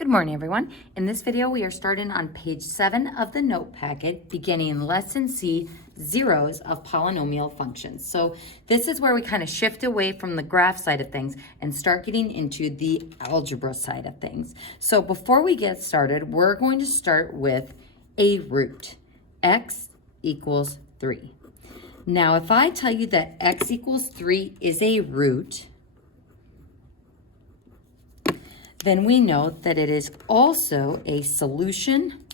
Good morning, everyone. In this video, we are starting on page 7 of the note packet, beginning lesson C, zeros of polynomial functions. So this is where we kind of shift away from the graph side of things and start getting into the algebra side of things. So before we get started, we're going to start with a root. X equals 3. Now, if I tell you that x equals 3 is a root, then we know that it is also a solution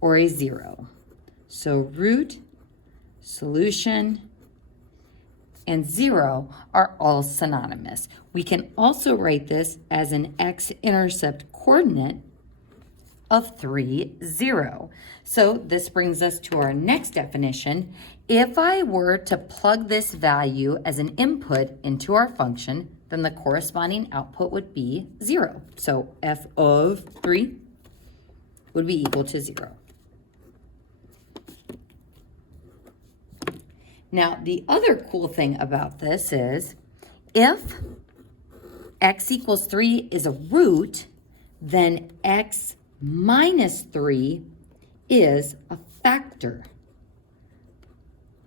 or a zero. So root, solution, and zero are all synonymous. We can also write this as an x-intercept coordinate of 3, 0. So this brings us to our next definition. If I were to plug this value as an input into our function, then the corresponding output would be 0. So f of 3 would be equal to 0. Now, the other cool thing about this is if x equals 3 is a root, then x minus 3 is a factor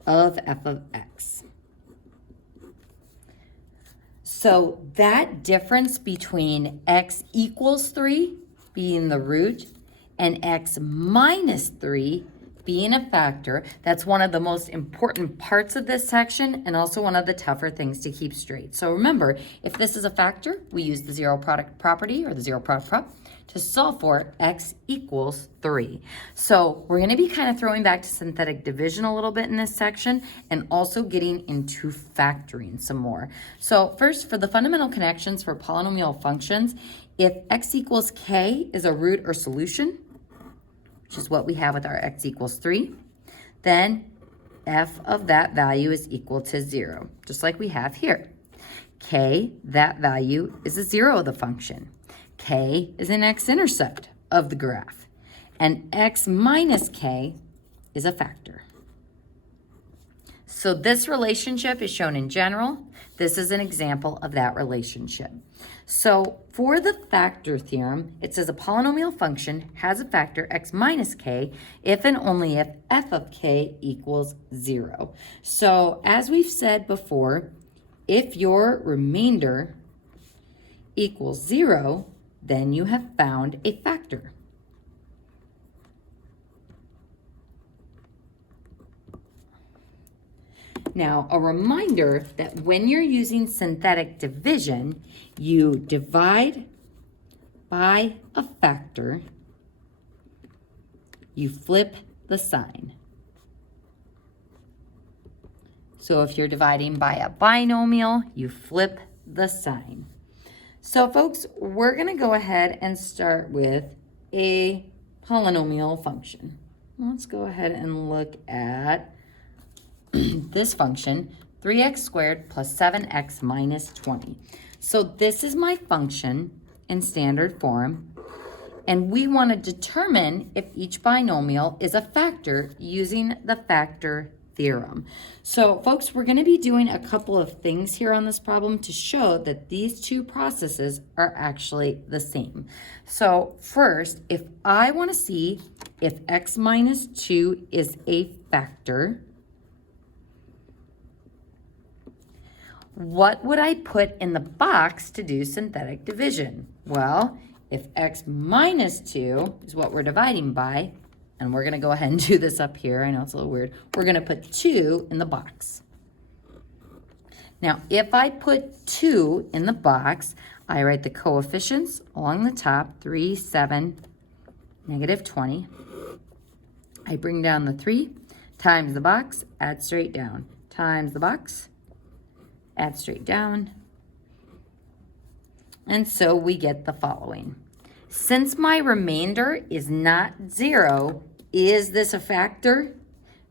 of f of x. So that difference between x equals 3 being the root and x minus 3 being a factor, that's one of the most important parts of this section and also one of the tougher things to keep straight. So remember, if this is a factor, we use the zero product property or the zero product prop to solve for x equals 3. So we're going to be kind of throwing back to synthetic division a little bit in this section and also getting into factoring some more. So first, for the fundamental connections for polynomial functions, if x equals k is a root or solution, which is what we have with our x equals 3, then f of that value is equal to 0, just like we have here. K, that value is a 0 of the function. K is an x-intercept of the graph, and x minus k is a factor. So this relationship is shown in general. This is an example of that relationship. So for the factor theorem, it says a polynomial function has a factor x minus k if and only if f of k equals 0. So as we've said before, if your remainder equals 0, then you have found a factor. Now, a reminder that when you're using synthetic division, you divide by a factor, you flip the sign. So if you're dividing by a binomial, you flip the sign. So folks, we're going to go ahead and start with a polynomial function. Let's go ahead and look at this function, 3x squared plus 7x minus 20. So this is my function in standard form, and we want to determine if each binomial is a factor using the factor theorem. So folks, we're going to be doing a couple of things here on this problem to show that these two processes are actually the same. So first, if I want to see if x minus 2 is a factor, what would I put in the box to do synthetic division? Well, if x minus 2 is what we're dividing by, and we're going to go ahead and do this up here. I know it's a little weird. We're going to put 2 in the box. Now, if I put 2 in the box, I write the coefficients along the top, 3, 7, negative 20. I bring down the 3, times the box, add straight down, times the box, add straight down. And so we get the following. Since my remainder is not 0, is this a factor?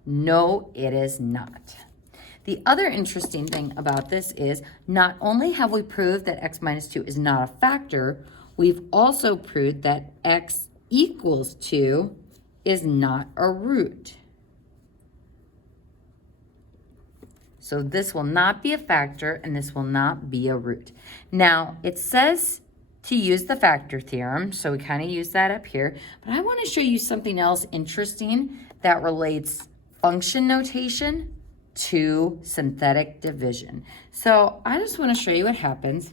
No, it is not. The other interesting thing about this is not only have we proved that x minus 2 is not a factor, we've also proved that x equals 2 is not a root. So this will not be a factor and this will not be a root. Now, it says to use the factor theorem, so we kind of use that up here. But I want to show you something else interesting that relates function notation to synthetic division. So I just want to show you what happens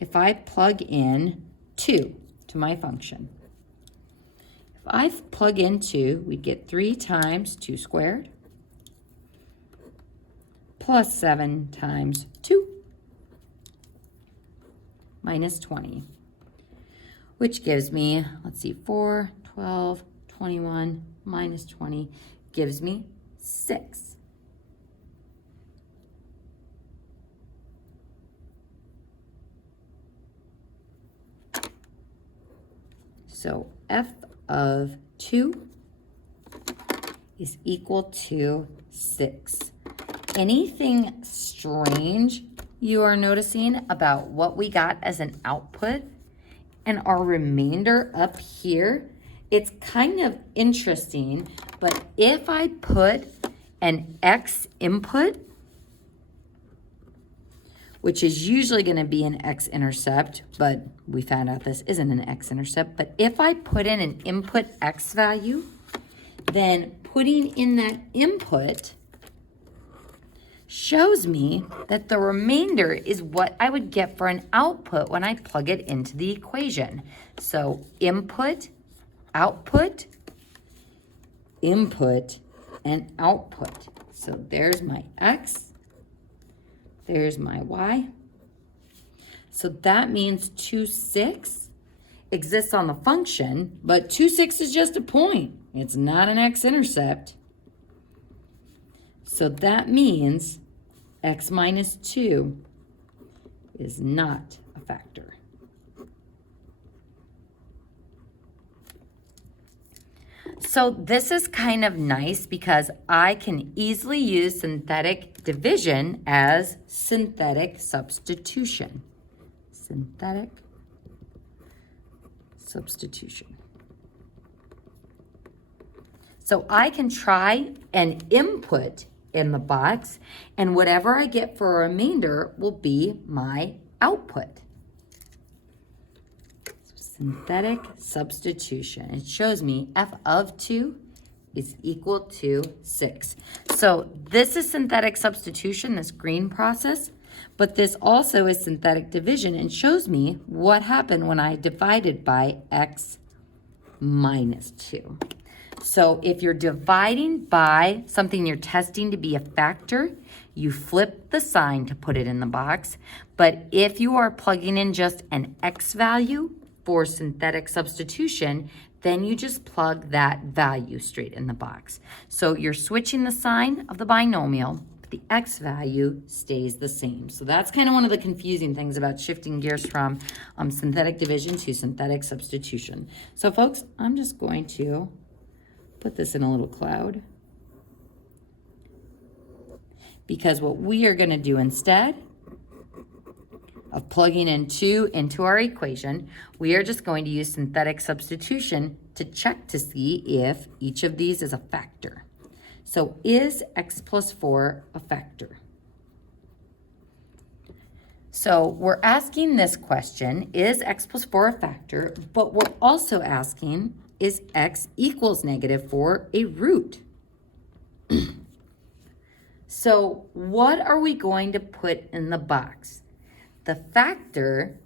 if I plug in 2 to my function. If I plug in 2, we get 3 times 2 squared plus 7 times 2 minus 20, which gives me, let's see, 4, 12, 21 minus 20 gives me 6. So f of 2 is equal to 6. Anything strange you are noticing about what we got as an output and our remainder up here? It's kind of interesting, but if I put an x input, which is usually going to be an x-intercept, but we found out this isn't an x-intercept. But if I put in an input x value, then putting in that input shows me that the remainder is what I would get for an output when I plug it into the equation. So input, output, input, and output. So there's my x. There's my y. So that means 2, 6 exists on the function, but 2, 6 is just a point. It's not an x-intercept. So that means x minus 2 is not a factor. So this is kind of nice because I can easily use synthetic division as synthetic substitution. Synthetic substitution. So I can try an input in the box, and whatever I get for a remainder will be my output. Synthetic substitution. It shows me f of 2 is equal to 6. So this is synthetic substitution, this green process, but this also is synthetic division and shows me what happened when I divided by x minus 2. So if you're dividing by something you're testing to be a factor, you flip the sign to put it in the box. But if you are plugging in just an x value for synthetic substitution, then you just plug that value straight in the box. So you're switching the sign of the binomial, but the x value stays the same. So that's kind of one of the confusing things about shifting gears from synthetic division to synthetic substitution. So folks, I'm just going to put this in a little cloud, because what we are going to do instead of plugging in 2 into our equation, we are just going to use synthetic substitution to check to see if each of these is a factor. So is x plus 4 a factor? So we're asking this question, is x plus 4 a factor? But we're also asking, is x equals -4 a root? So what are we going to put in the box? The factor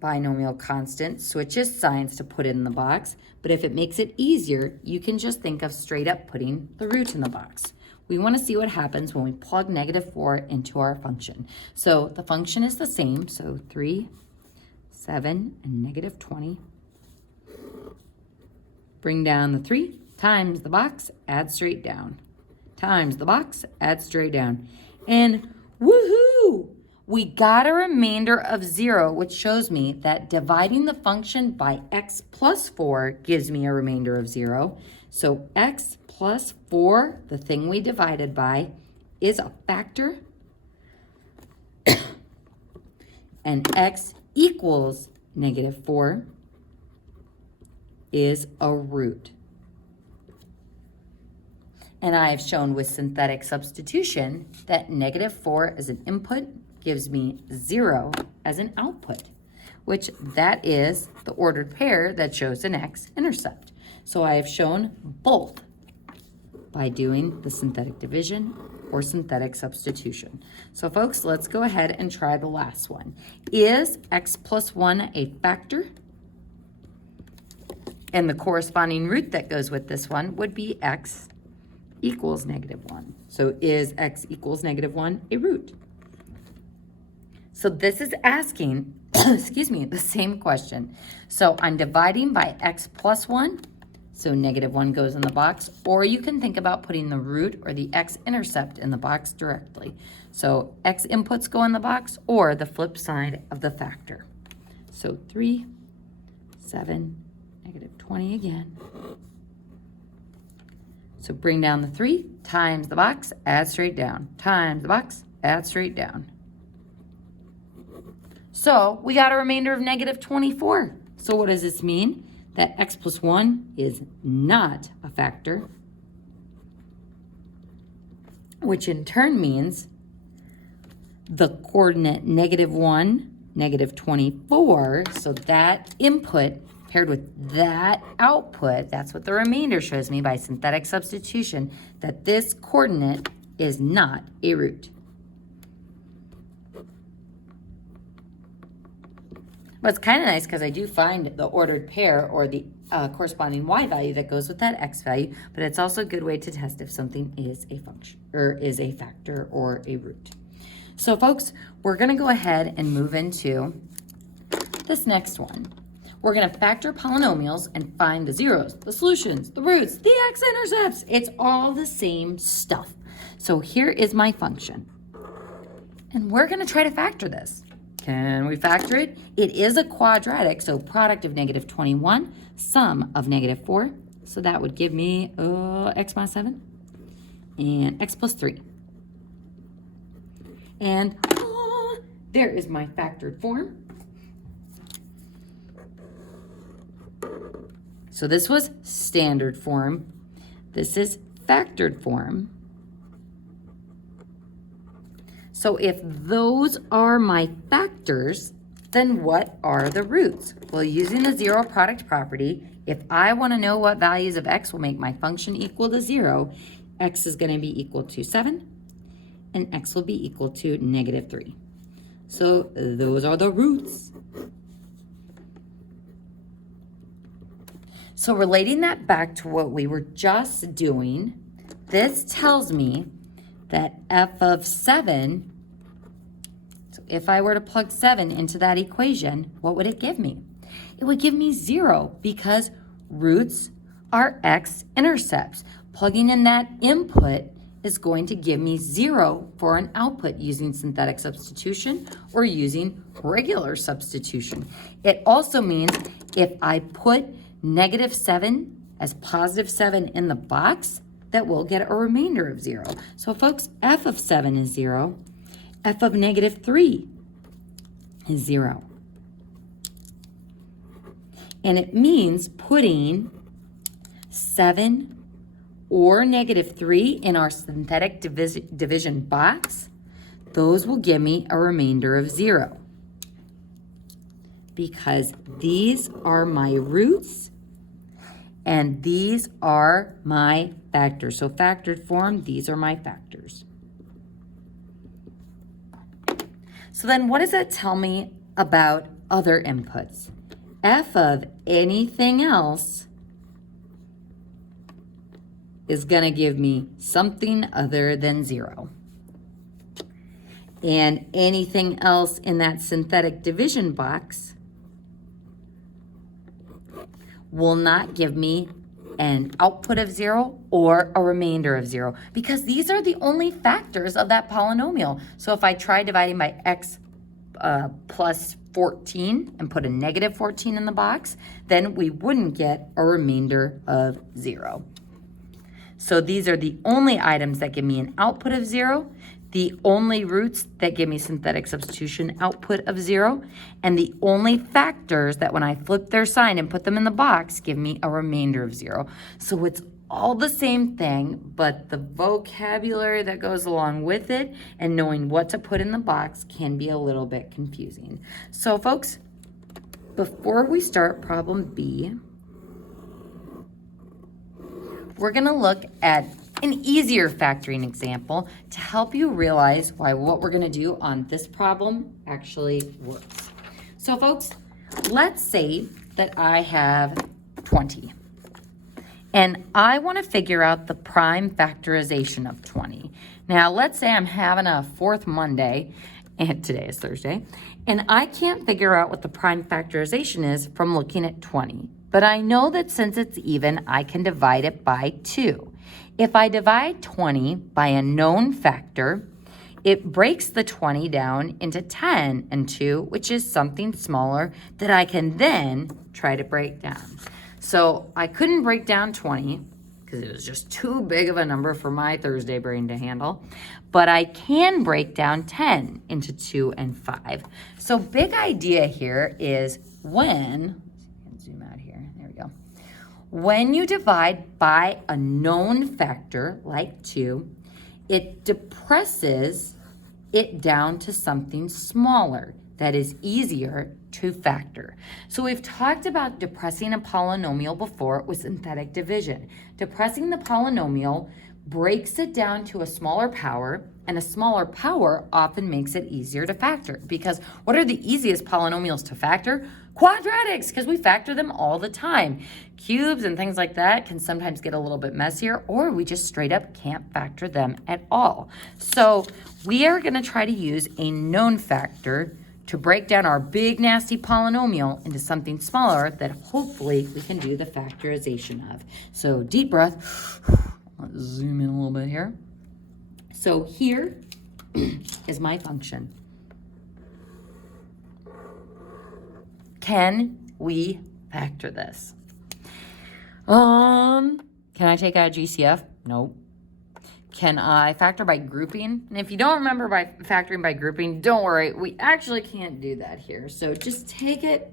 binomial constant switches signs to put it in the box, but if it makes it easier, you can just think of straight up putting the root in the box. We want to see what happens when we plug -4 into our function. So the function is the same, so 3, 7, and -20. Bring down the 3, times the box, add straight down. Times the box, add straight down. And woohoo! We got a remainder of 0, which shows me that dividing the function by x plus 4 gives me a remainder of 0. So x plus 4, the thing we divided by, is a factor. And x equals -4 is a root. And I have shown with synthetic substitution that -4 as an input gives me 0 as an output, which that is the ordered pair that shows an x-intercept. So I have shown both by doing the synthetic division or synthetic substitution. So folks, let's go ahead and try the last one. Is x plus 1 a factor? And the corresponding root that goes with this one would be x equals -1. So is x equals -1 a root? So this is asking, excuse me, the same question. So I'm dividing by x plus 1. So -1 goes in the box, or you can think about putting the root or the x-intercept in the box directly. So x inputs go in the box, or the flip side of the factor. So 3, 7, -20 again. So bring down the 3, times the box, add straight down, times the box, add straight down. So we got a remainder of -24. So what does this mean? That x plus 1 is not a factor, which in turn means the coordinate -1, -24, so that input paired with that output, that's what the remainder shows me by synthetic substitution, that this coordinate is not a root. But it's kind of nice because I do find the ordered pair or the corresponding y value that goes with that x value, but it's also a good way to test if something is a function or is a factor or a root. So folks, we're going to go ahead and move into this next one. We're going to factor polynomials and find the zeros, the solutions, the roots, the x-intercepts. It's all the same stuff. So here is my function. And we're going to try to factor this. Can we factor it? It is a quadratic, so product of -21, sum of -4. So that would give me x minus 7 and x plus 3. And there is my factored form. So this was standard form. This is factored form. So if those are my factors, then what are the roots? Well, using the zero product property, if I want to know what values of x will make my function equal to 0, x is going to be equal to 7, and x will be equal to -3. So those are the roots. So relating that back to what we were just doing, this tells me that f of 7, so if I were to plug 7 into that equation, what would it give me? It would give me 0 because roots are x-intercepts. Plugging in that input is going to give me 0 for an output using synthetic substitution or using regular substitution. It also means if I put -7 as +7 in the box, that we'll get a remainder of 0. So folks, f of 7 is 0. F of -3 is 0. And it means putting 7 or -3 in our synthetic division box, those will give me a remainder of 0. Because these are my roots and these are my factors. So factored form, these are my factors. So then what does that tell me about other inputs? F of anything else is going to give me something other than 0. And anything else in that synthetic division box will not give me an output of 0 or a remainder of 0 because these are the only factors of that polynomial. So if I try dividing by x plus 14 and put a -14 in the box, then we wouldn't get a remainder of 0. So these are the only items that give me an output of 0, the only roots that give me synthetic substitution output of 0, and the only factors that when I flip their sign and put them in the box give me a remainder of 0. So it's all the same thing, but the vocabulary that goes along with it and knowing what to put in the box can be a little bit confusing. So folks, before we start problem B, we're going to look at an easier factoring example to help you realize why what we're going to do on this problem actually works. So folks, let's say that I have 20 and I want to figure out the prime factorization of 20. Now let's say I'm having a fourth Monday and today is Thursday and I can't figure out what the prime factorization is from looking at 20. But I know that since it's even, I can divide it by 2. If I divide 20 by a known factor, it breaks the 20 down into 10 and 2, which is something smaller that I can then try to break down. So I couldn't break down 20 because it was just too big of a number for my Thursday brain to handle. But I can break down 10 into 2 and 5. So big idea here is when you divide by a known factor, like 2, it depresses it down to something smaller that is easier to factor. So we've talked about depressing a polynomial before with synthetic division. Depressing the polynomial breaks it down to a smaller power, and a smaller power often makes it easier to factor. Because what are the easiest polynomials to factor? Quadratics, because we factor them all the time. Cubes and things like that can sometimes get a little bit messier, or we just straight up can't factor them at all. So we are going to try to use a known factor to break down our big nasty polynomial into something smaller that hopefully we can do the factorization of. So deep breath. Let's zoom in a little bit here. So here is my function. Can we factor this? Can I take out GCF? Nope. Can I factor by grouping? And if you don't remember by factoring by grouping, don't worry. We actually can't do that here. So just take it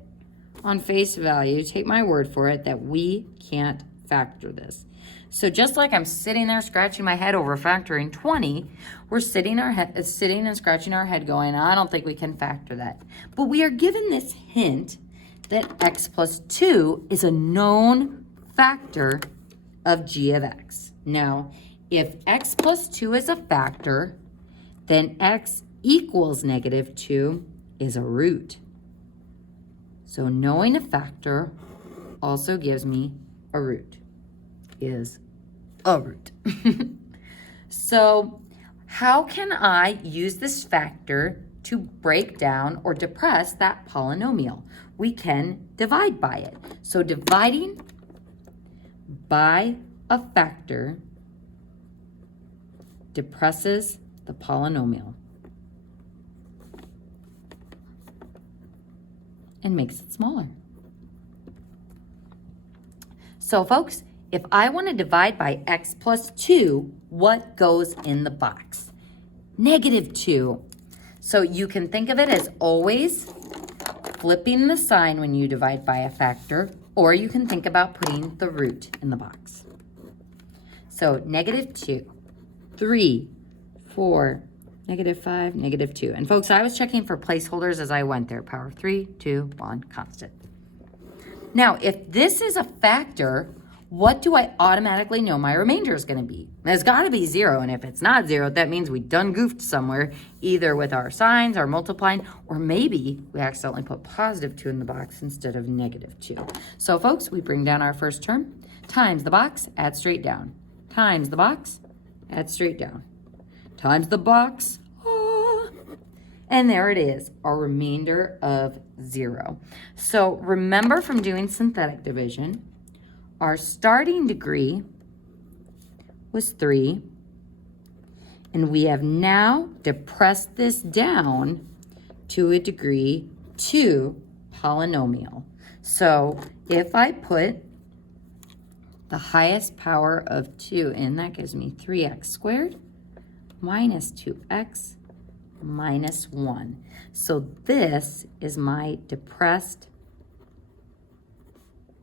on face value. Take my word for it that we can't factor this. So just like I'm sitting there scratching my head over factoring 20, we're sitting and scratching our head going, I don't think we can factor that. But we are given this hint that x plus 2 is a known factor of g of x. Now, if x plus 2 is a factor, then x equals negative 2 is a root. So knowing a factor also gives me a root. Is a root. So how can I use this factor to break down or depress that polynomial? We can divide by it. So dividing by a factor depresses the polynomial and makes it smaller. So folks, if I want to divide by x plus 2, what goes in the box? Negative 2. So you can think of it as always flipping the sign when you divide by a factor, or you can think about putting the root in the box. So negative 2, 3, 4, negative 5, negative 2. And folks, I was checking for placeholders as I went there. Power of 3, 2, 1, constant. Now, if this is a factor, what do I automatically know my remainder is going to be? It's got to be 0, and if it's not 0, that means we done goofed somewhere, either with our signs, our multiplying, or maybe we accidentally put positive 2 in the box instead of negative 2. So folks, we bring down our first term, times the box, add straight down. Times the box, add straight down. Times the box, and there it is, our remainder of 0. So remember from doing synthetic division, our starting degree was 3, and we have now depressed this down to a degree 2 polynomial. So if I put the highest power of 2 in, that gives me 3x squared minus 2x minus 1. So this is my depressed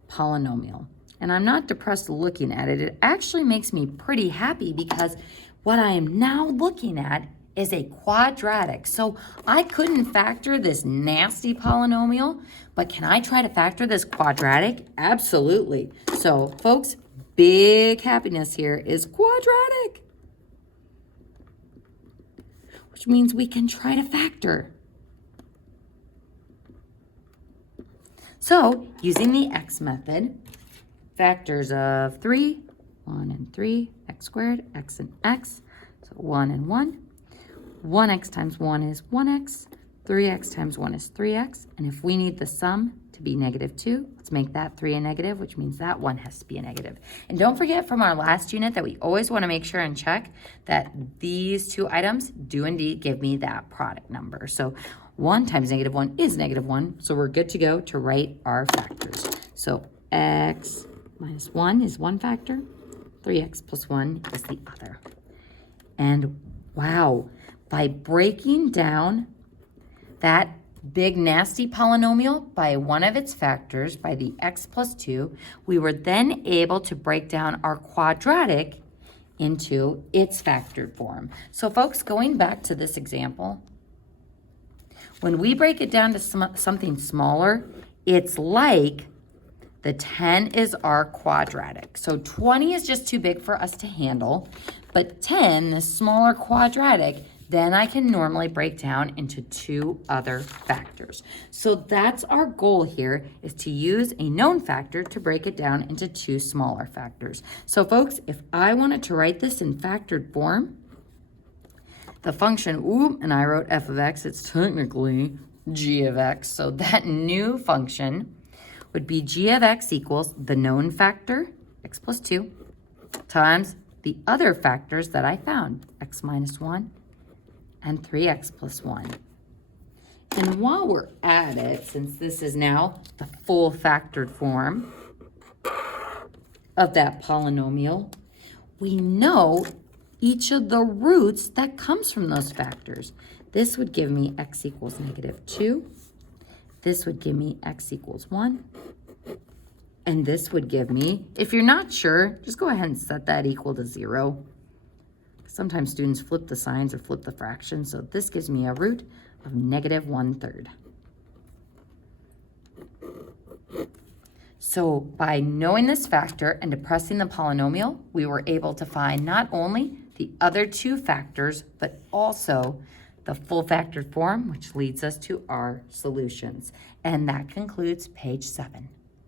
polynomial. And I'm not depressed looking at it. It actually makes me pretty happy because what I am now looking at is a quadratic. So I couldn't factor this nasty polynomial, but can I try to factor this quadratic? Absolutely. So folks, big happiness here is quadratic, which means we can try to factor. So using the x method, factors of 3, 1 and 3, x squared, x and x, so 1 and 1. 1x times 1 is 1x, 3x times 1 is 3x, and if we need the sum to be -2, let's make that 3 a negative, which means that 1 has to be a negative. And don't forget from our last unit that we always want to make sure and check that these two items do indeed give me that product number. So 1 times -1 is -1, so we're good to go to write our factors. So x minus 1 is one factor, 3x plus 1 is the other. And wow, by breaking down that big nasty polynomial by one of its factors, by the x plus 2, we were then able to break down our quadratic into its factored form. So folks, going back to this example, when we break it down to something smaller, it's like the 10 is our quadratic. So 20 is just too big for us to handle, but 10, the smaller quadratic, then I can normally break down into two other factors. So that's our goal here, is to use a known factor to break it down into two smaller factors. So folks, if I wanted to write this in factored form, the function, and I wrote f of x, it's technically g of x. So that new function would be g of x equals the known factor, x plus 2, times the other factors that I found, x minus 1 and 3x plus 1. And while we're at it, since this is now the full factored form of that polynomial, we know each of the roots that comes from those factors. This would give me x equals -2. This would give me x equals 1. And this would give me, if you're not sure, just go ahead and set that equal to 0. Sometimes students flip the signs or flip the fractions, so this gives me a root of -1/3. So by knowing this factor and depressing the polynomial, we were able to find not only the other two factors, but also the full factored form, which leads us to our solutions. And that concludes page 7.